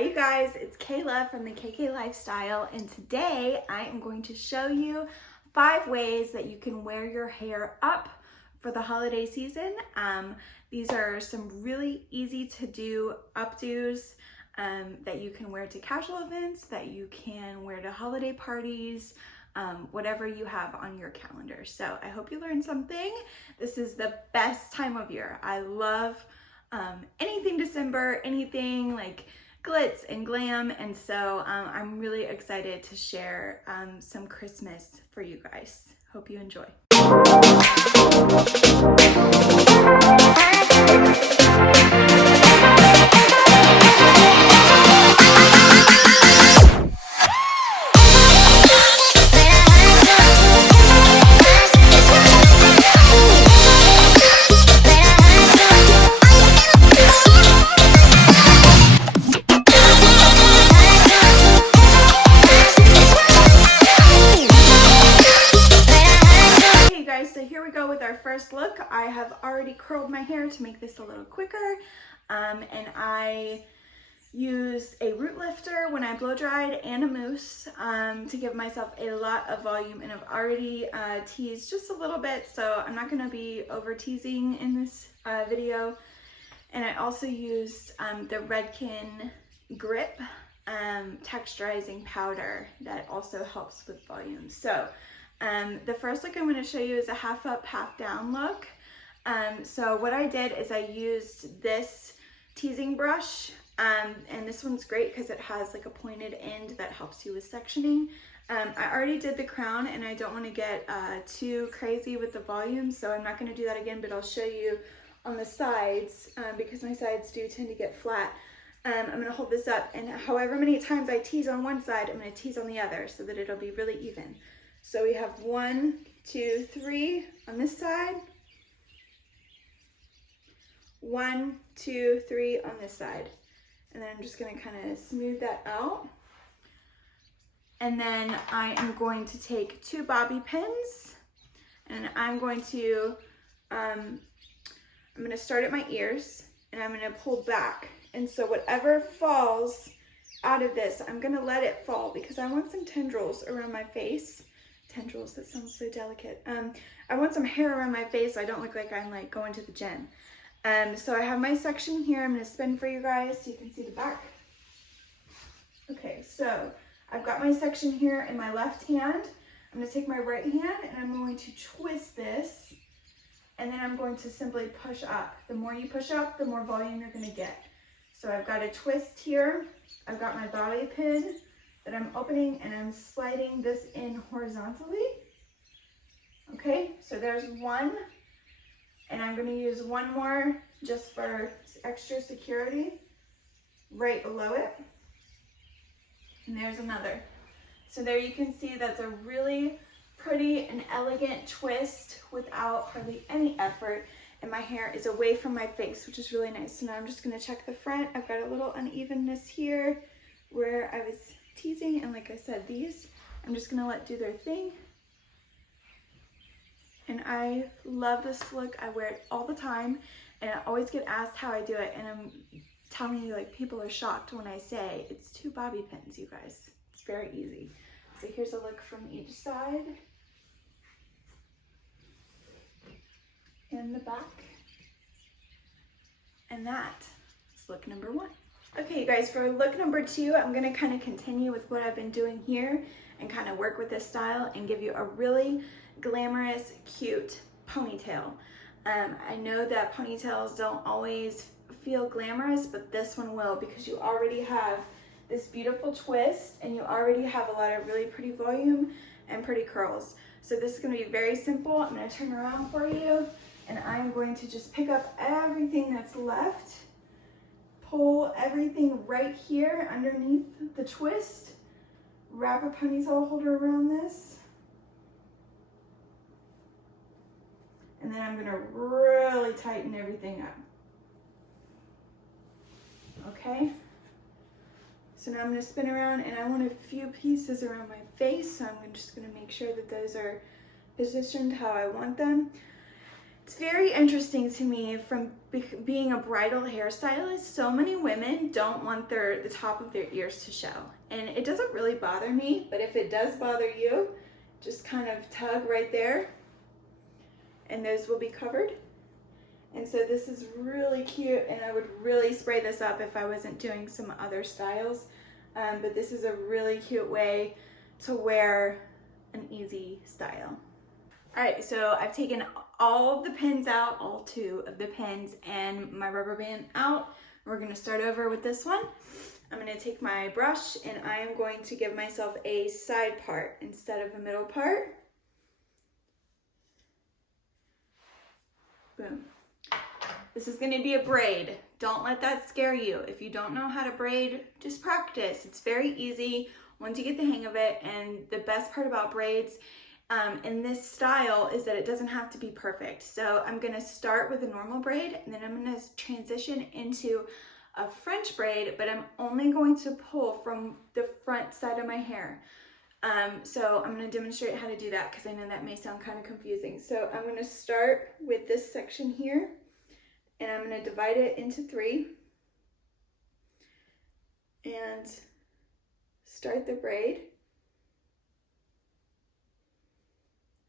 Hi you guys, it's Kayla from the KK Lifestyle, and today I am going to show you 5 ways that you can wear your hair up for the holiday season. These are some really easy to do updos that you can wear to casual events, that you can wear to holiday parties, whatever you have on your calendar. So I hope you learned something. This is the best time of year. I love anything December, anything like glitz and glam, and so I'm really excited to share some Christmas for you guys. Hope you enjoy. So here we go with our first look. I have already curled my hair to make this a little quicker, and I used a root lifter when I blow dried and a mousse to give myself a lot of volume, and I've already teased just a little bit, so I'm not going to be over teasing in this video. And I also used the Redken Grip texturizing powder that also helps with volume. So the first look I'm going to show you is a half up, half down look. So what I did is I used this teasing brush, and this one's great because it has like a pointed end that helps you with sectioning. I already did the crown and I don't want to get too crazy with the volume, so I'm not going to do that again, but I'll show you on the sides because my sides do tend to get flat. I'm going to hold this up, and however many times I tease on one side, I'm going to tease on the other so that it'll be really even. So we have 1, 2, 3 on this side. 1, 2, 3 on this side. And then I'm just going to kind of smooth that out. And then I am going to take 2 bobby pins, and I'm going to start at my ears, and I'm going to pull back. And so whatever falls out of this, I'm going to let it fall because I want some tendrils around my face. Tendrils, that sounds so delicate. I want some hair around my face so I don't look like I'm like going to the gym. So I have my section here. I'm going to spin for you guys so you can see the back. Okay, so I've got my section here in my left hand. I'm going to take my right hand and I'm going to twist this, and then I'm going to simply push up. The more you push up, the more volume you're going to get. So I've got a twist here. I've got my bobby pin that I'm opening, and I'm sliding this in horizontally. Okay, so there's one, and I'm going to use one more just for extra security right below it. And there's another. So there you can see that's a really pretty and elegant twist without hardly any effort, and my hair is away from my face, which is really nice. So now I'm just going to check the front. I've got a little unevenness here where I was teasing, and like I said, these I'm just gonna let do their thing. And I love this look. I wear it all the time, and I always get asked how I do it, and I'm telling you, like, people are shocked when I say it's 2 bobby pins, you guys. It's very easy. So here's a look from each side and the back, and that is look number 1. Okay, you guys, for look number 2, I'm going to kind of continue with what I've been doing here and kind of work with this style and give you a really glamorous, cute ponytail. I know that ponytails don't always feel glamorous, but this one will, because you already have this beautiful twist and you already have a lot of really pretty volume and pretty curls. So this is going to be very simple. I'm going to turn around for you, and I'm going to just pick up everything that's left. Pull everything right here underneath the twist. Wrap a ponytail holder around this. And then I'm going to really tighten everything up. Okay? So now I'm going to spin around, and I want a few pieces around my face, so I'm just going to make sure that those are positioned how I want them. It's very interesting to me from being a bridal hairstylist, so many women don't want the top of their ears to show. And it doesn't really bother me, but if it does bother you, just kind of tug right there and those will be covered. And so this is really cute, and I would really spray this up if I wasn't doing some other styles. But this is a really cute way to wear an easy style. All right, so I've taken all of the pins out, all 2 of the pins, and my rubber band out. We're gonna start over with this one. I'm gonna take my brush and I am going to give myself a side part instead of a middle part. Boom. This is gonna be a braid. Don't let that scare you. If you don't know how to braid, just practice. It's very easy once you get the hang of it. And the best part about braids in this style is that it doesn't have to be perfect. So I'm gonna start with a normal braid, and then I'm gonna transition into a French braid, but I'm only going to pull from the front side of my hair. So I'm gonna demonstrate how to do that because I know that may sound kind of confusing. So I'm gonna start with this section here, and I'm gonna divide it into 3 and start the braid.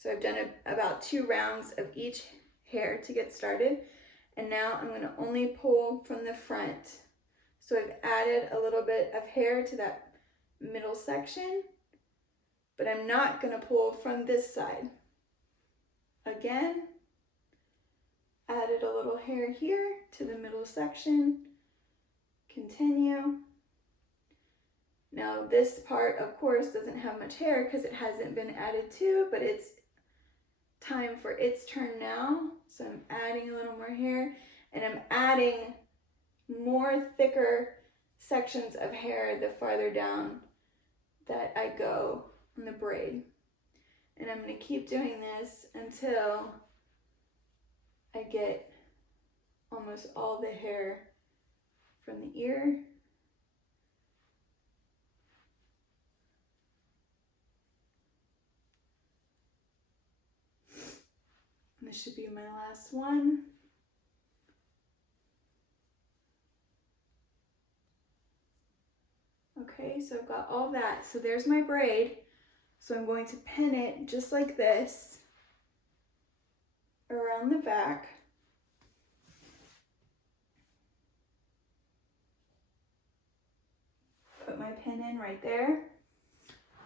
So I've done about 2 rounds of each hair to get started. And now I'm gonna only pull from the front. So I've added a little bit of hair to that middle section, but I'm not gonna pull from this side. Again, added a little hair here to the middle section. Continue. Now this part, of course, doesn't have much hair because it hasn't been added to, but it's time for its turn now. So I'm adding a little more hair, and I'm adding more thicker sections of hair the farther down that I go on the braid. And I'm going to keep doing this until I get almost all the hair from the ear. This should be my last one. Okay, so I've got all that. So there's my braid. So I'm going to pin it just like this around the back. Put my pin in right there.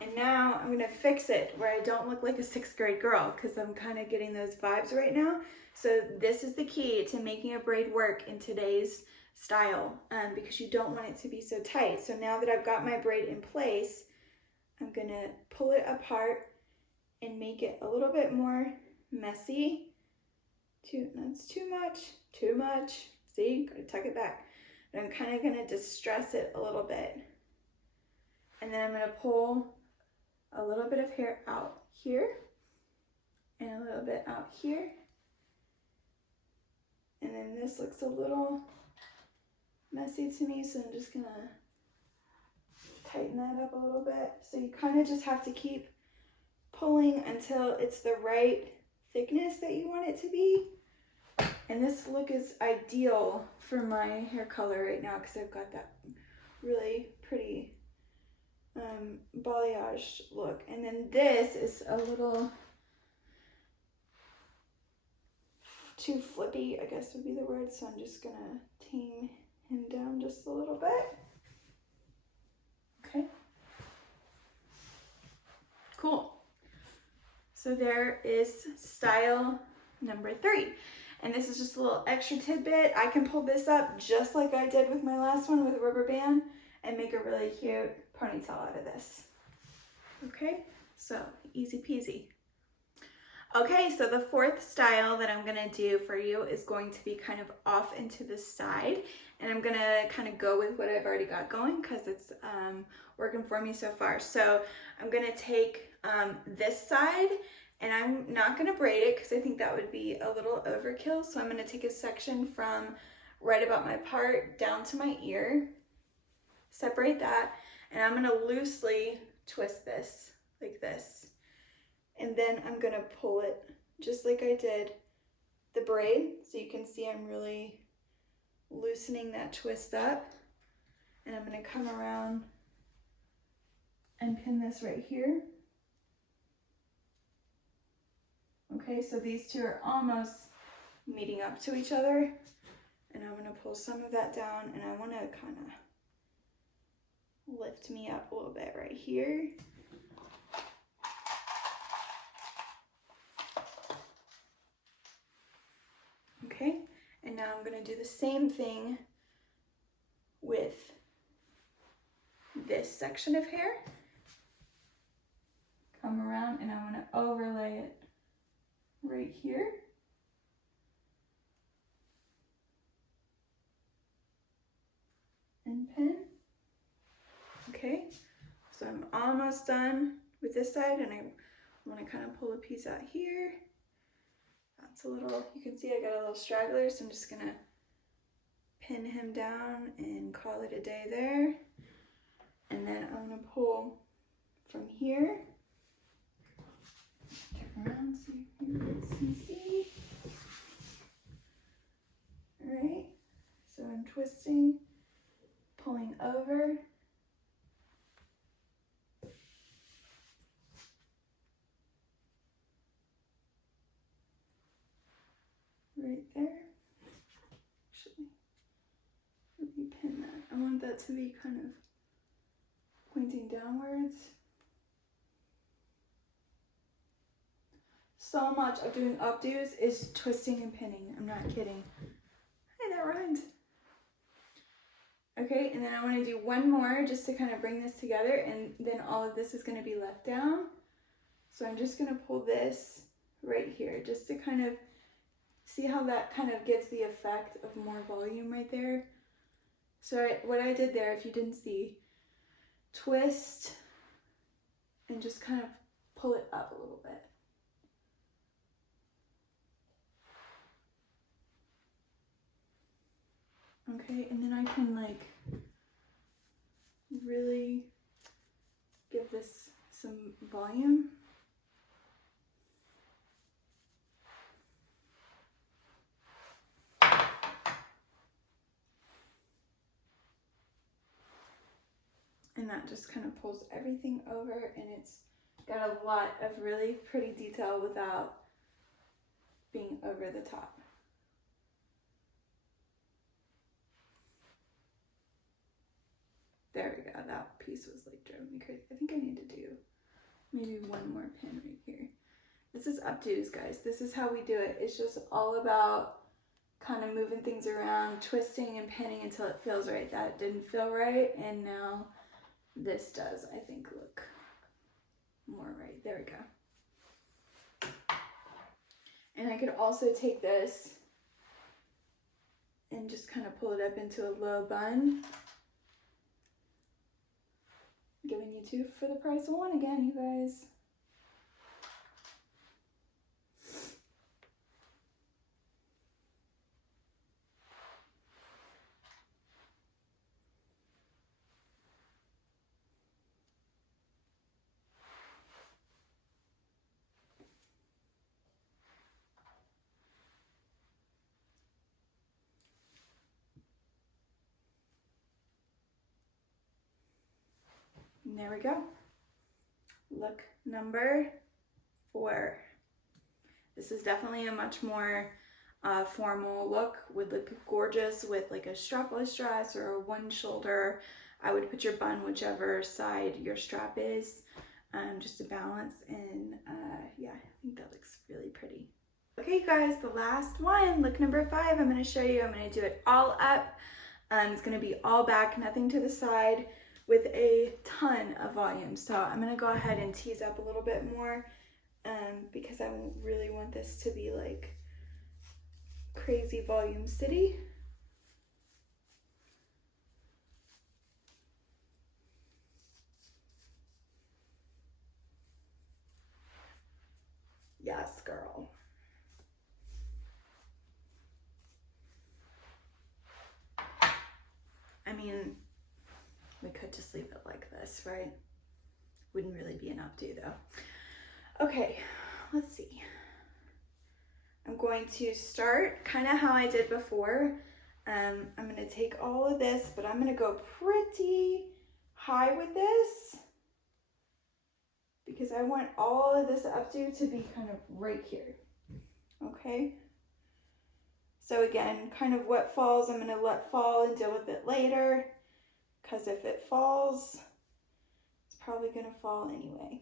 And now I'm gonna fix it where I don't look like a 6th grade girl, because I'm kind of getting those vibes right now. So this is the key to making a braid work in today's style, because you don't want it to be so tight. So now that I've got my braid in place, I'm gonna pull it apart and make it a little bit more messy. That's too much. See, gotta tuck it back. But I'm kind of gonna distress it a little bit. And then I'm gonna pull a little bit of hair out here and a little bit out here. And then this looks a little messy to me, so I'm just gonna tighten that up a little bit. So you kind of just have to keep pulling until it's the right thickness that you want it to be. And this look is ideal for my hair color right now because I've got that really pretty balayage look. And then this is a little too flippy, I guess would be the word. So I'm just gonna tame him down just a little bit. Okay. Cool. So there is style number 3. And this is just a little extra tidbit. I can pull this up just like I did with my last one with a rubber band and make a really cute ponytail out of this. Okay, so easy peasy. Okay, so the 4th style that I'm gonna do for you is going to be kind of off into the side, and I'm gonna kind of go with what I've already got going because it's working for me so far. So I'm gonna take this side, and I'm not gonna braid it because I think that would be a little overkill. So I'm gonna take a section from right about my part down to my ear, separate that, and I'm gonna loosely twist this like this. And then I'm gonna pull it just like I did the braid. So you can see I'm really loosening that twist up. And I'm going to come around and pin this right here. Okay, so these two are almost meeting up to each other. And I'm going to pull some of that down, and I want to kind of lift me up a little bit right here. Okay, and now I'm going to do the same thing with this section of hair. Come around, and I want to overlay it right here. And pin. Okay, so I'm almost done with this side, and I want to kind of pull a piece out here. That's a little, you can see I got a little straggler, so I'm just gonna pin him down and call it a day there. And then I'm gonna pull from here. Turn around so you guys can see. All right, so I'm twisting, pulling over. Right there. Actually, let me pin that. I want that to be kind of pointing downwards. So much of doing updos is twisting and pinning. I'm not kidding. Hey, that rhymed. Okay, and then I want to do one more just to kind of bring this together, and then all of this is going to be left down. So I'm just going to pull this right here just to kind of see how that kind of gives the effect of more volume right there. So what I did there, if you didn't see, twist and just kind of pull it up a little bit. Okay, and then I can like really give this some volume. And that just kind of pulls everything over, and it's got a lot of really pretty detail without being over the top. There we go, that piece was like driving me crazy. I think I need to do maybe one more pin right here. This is updos, guys. This is how we do it. It's just all about kind of moving things around, twisting and pinning until it feels right. That didn't feel right, and now this does, I think, look more right. There we go. And I could also take this and just kind of pull it up into a low bun. Giving you two for the price of one again, you guys. And there we go. Look number 4. This is definitely a much more formal look. Would look gorgeous with like a strapless dress or a one shoulder. I would put your bun whichever side your strap is, just to balance. And yeah, I think that looks really pretty. Okay, you guys, the last one, look number 5. I'm going to show you. I'm going to do it all up. It's going to be all back, nothing to the side, with a ton of volume. So I'm going to go ahead and tease up a little bit more because I really want this to be like crazy volume city. Yes, girl. I mean, we could just leave it like this, right? Wouldn't really be an updo though. Okay, let's see. I'm going to start kind of how I did before. I'm going to take all of this, but I'm going to go pretty high with this because I want all of this updo to be kind of right here. Okay? So again, kind of what falls, I'm going to let fall and deal with it later, because if it falls, it's probably going to fall anyway.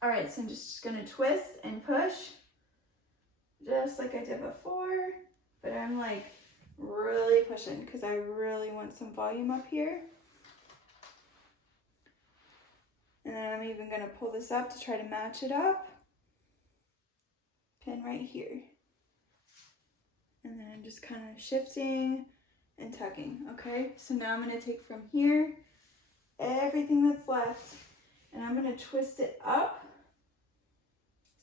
All right, so I'm just going to twist and push, just like I did before, but I'm like really pushing because I really want some volume up here. And then I'm even going to pull this up to try to match it up. Pin right here. And then I'm just kind of shifting and tugging, okay? So now I'm going to take from here everything that's left and I'm going to twist it up.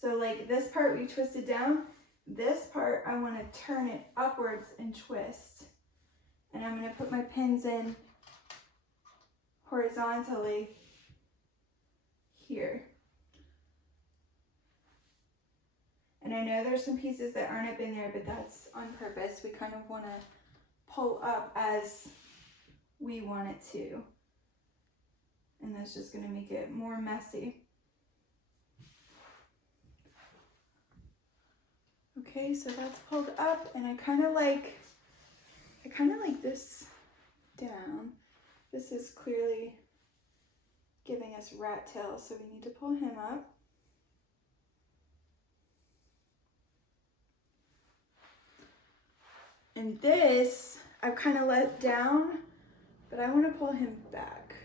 So like this part we twisted down, this part I want to turn it upwards and twist. And I'm going to put my pins in horizontally here. And I know there's some pieces that aren't up in there, but that's on purpose. We kind of want to pull up as we want it to. And that's just going to make it more messy. Okay, so that's pulled up, and I kind of like this down. This is clearly giving us rat tail, so we need to pull him up. And this, I've kind of let down, but I want to pull him back.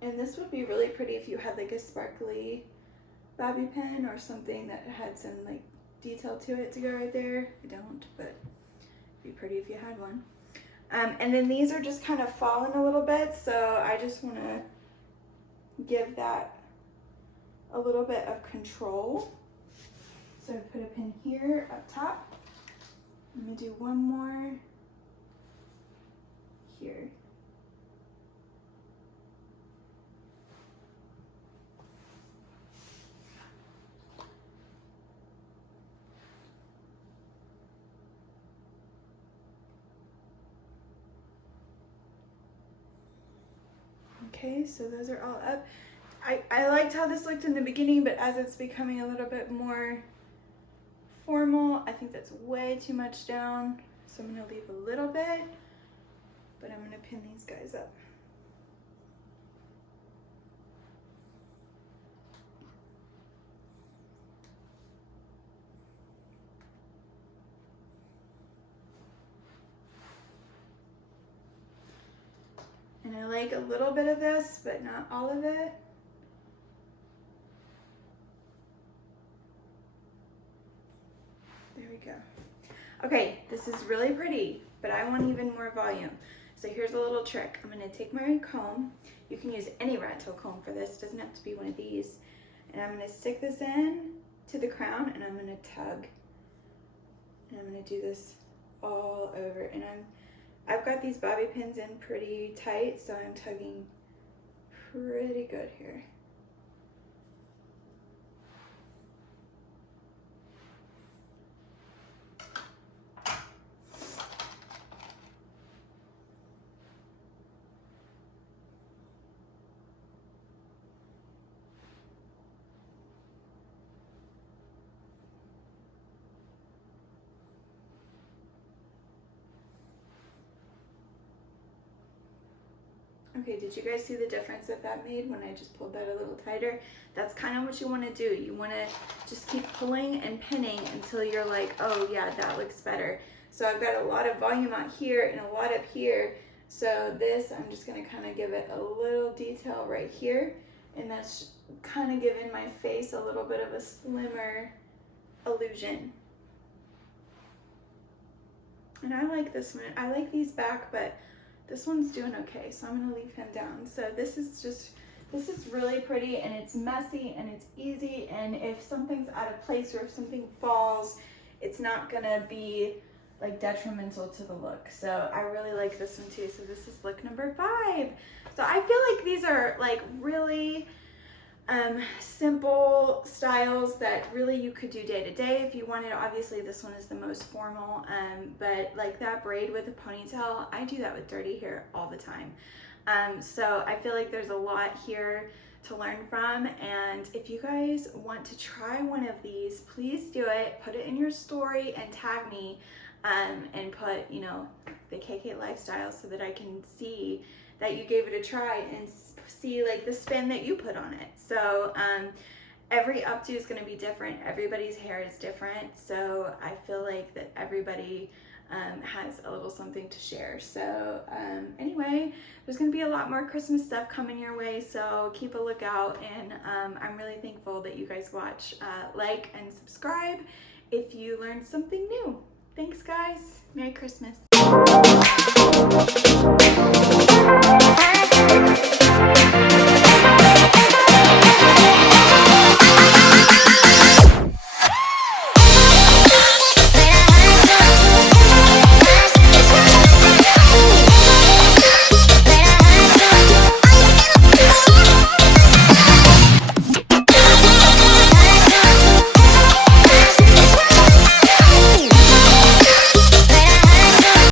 And this would be really pretty if you had like a sparkly bobby pin or something that had some like detail to it to go right there. I don't, but it'd be pretty if you had one. And then these are just kind of falling a little bit, so I just want to give that a little bit of control. So I put a pin here up top. I'm going to do one more here. Okay, so those are all up. I liked how this looked in the beginning, but as it's becoming a little bit more formal, I think that's way too much down. So I'm going to leave a little bit, but I'm going to pin these guys up. And I like a little bit of this, but not all of it. There we go. Okay, this is really pretty, but I want even more volume. So here's a little trick. I'm going to take my comb. You can use any rat tail comb for this. It doesn't have to be one of these. And I'm going to stick this in to the crown, and I'm going to tug. And I'm going to do this all over. And I've got these bobby pins in pretty tight, so I'm tugging pretty good here. Okay, did you guys see the difference that made when I just pulled that a little tighter? That's kind of what you want to do. You want to just keep pulling and pinning until you're like, oh yeah, that looks better. So I've got a lot of volume out here and a lot up here. So this, I'm just going to kind of give it a little detail right here. And that's kind of giving my face a little bit of a slimmer illusion. And I like this one. I like these back, but this one's doing okay, so I'm gonna leave him down. So this is really pretty, and it's messy and it's easy, and if something's out of place or if something falls, it's not gonna be like detrimental to the look. So I really like this one too. So this is look number 5. So I feel like these are like really simple styles that really you could do day to day if you wanted. Obviously this one is the most formal, but like that braid with a ponytail, I do that with dirty hair all the time. So I feel like there's a lot here to learn from, and if you guys want to try one of these, please do it. Put it in your story and tag me, and put, you know, the KK lifestyle, so that I can see that you gave it a try and see like the spin that you put on it. So every updo is going to be different. Everybody's hair is different, so I feel like that everybody has a little something to share. So anyway, there's going to be a lot more Christmas stuff coming your way, so keep a lookout. And I'm really thankful that you guys watch. Like and subscribe if you learned something new. Thanks guys. Merry Christmas.